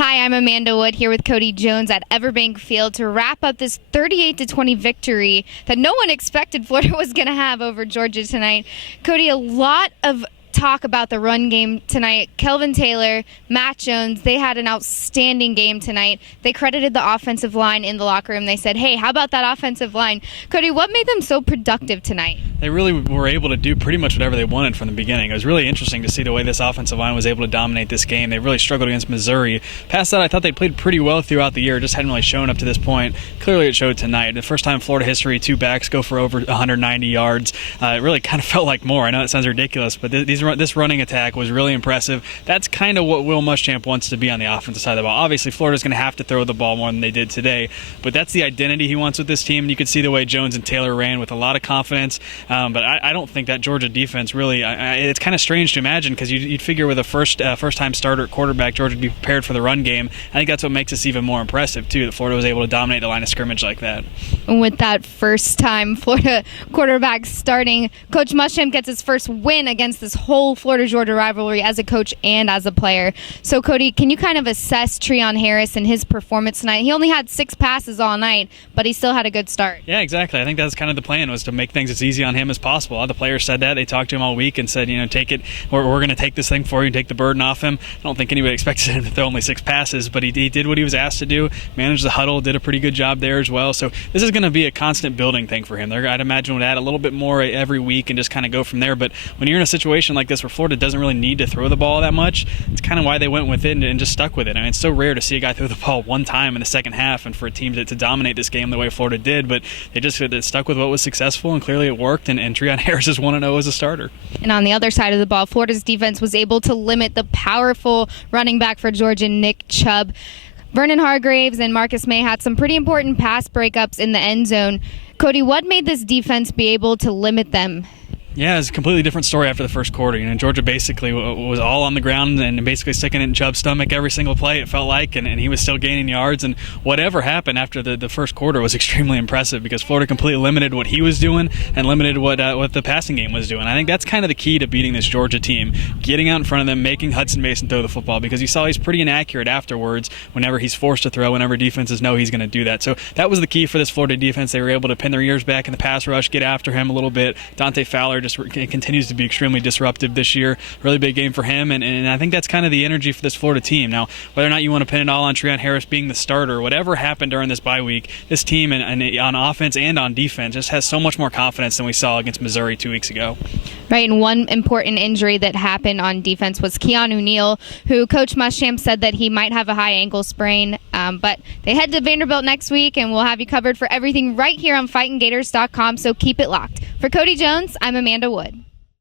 Hi, I'm Amanda Wood here with Cody Jones at Everbank Field to wrap up this 38-20 victory that no one expected Florida was going to have over Georgia tonight. Cody, a lot of talk about the run game tonight. Kelvin Taylor, Matt Jones, they had an outstanding game tonight. They credited the offensive line in the locker room. They said, hey, how about that offensive line? Cody, what made them so productive tonight? They really were able to do pretty much whatever they wanted from the beginning. It was really interesting to see the way this offensive line was able to dominate this game. They really struggled against Missouri. Past that, I thought they played pretty well throughout the year, just hadn't really shown up to this point. Clearly it showed tonight. The first time in Florida history, two backs go for over 190 yards. It really kind of felt like more. I know it sounds ridiculous, but this running attack was really impressive. That's kind of what Will Muschamp wants to be on the offensive side of the ball. Obviously, Florida's going to have to throw the ball more than they did today, but that's the identity he wants with this team. And you could see the way Jones and Taylor ran with a lot of confidence, but I don't think that Georgia defense really, it's kind of strange to imagine because you'd figure with a first-time starter at quarterback, Georgia would be prepared for the run game. I think that's what makes this even more impressive, too, that Florida was able to dominate the line of scrimmage like that. With that first-time Florida quarterback starting, Coach Muschamp gets his first win against this whole Florida-Georgia rivalry as a coach and as a player. So, Cody, can you kind of assess Treon Harris and his performance tonight? He only had 6 passes all night, but he still had a good start. Yeah, exactly. I think that's kind of the plan, was to make things as easy on him as possible. A lot of the players said that. They talked to him all week and said, take it. We're going to take this thing for you and take the burden off him. I don't think anybody expected him to throw only 6 passes, but he did what he was asked to do, managed the huddle, did a pretty good job there as well. So this is going to be a constant building thing for him. I'd imagine would add a little bit more every week and just kind of go from there. But when you're in a situation like this where Florida doesn't really need to throw the ball that much, it's kind of why they went with it and just stuck with it. I mean, it's so rare to see a guy throw the ball one time in the second half and for a team to dominate this game the way Florida did, but they just stuck with what was successful, and clearly it worked, and Treon Harris is 1-0 as a starter. And on the other side of the ball, Florida's defense was able to limit the powerful running back for Georgia, Nick Chubb. Vernon Hargraves and Marcus May had some pretty important pass breakups in the end zone. Cody, what made this defense be able to limit them? Yeah, it's a completely different story after the first quarter. Georgia basically was all on the ground and basically sticking it in Chubb's stomach every single play, it felt like, and he was still gaining yards. And whatever happened after the first quarter was extremely impressive because Florida completely limited what he was doing and limited what the passing game was doing. I think that's kind of the key to beating this Georgia team, getting out in front of them, making Hudson Mason throw the football, because you saw he's pretty inaccurate afterwards whenever he's forced to throw, whenever defenses know he's going to do that. So that was the key for this Florida defense. They were able to pin their ears back in the pass rush, get after him a little bit. Dante Fowler just continues to be extremely disruptive this year. Really big game for him, and I think that's kind of the energy for this Florida team. Now, whether or not you want to pin it all on Treon Harris being the starter, whatever happened during this bye week, this team and on offense and on defense just has so much more confidence than we saw against Missouri 2 weeks ago. Right, and one important injury that happened on defense was Keanu Neal, who Coach Muschamp said that he might have a high ankle sprain, but they head to Vanderbilt next week, and we'll have you covered for everything right here on FightinGators.com, so keep it locked. For Cody Jones, I'm Amanda Wood.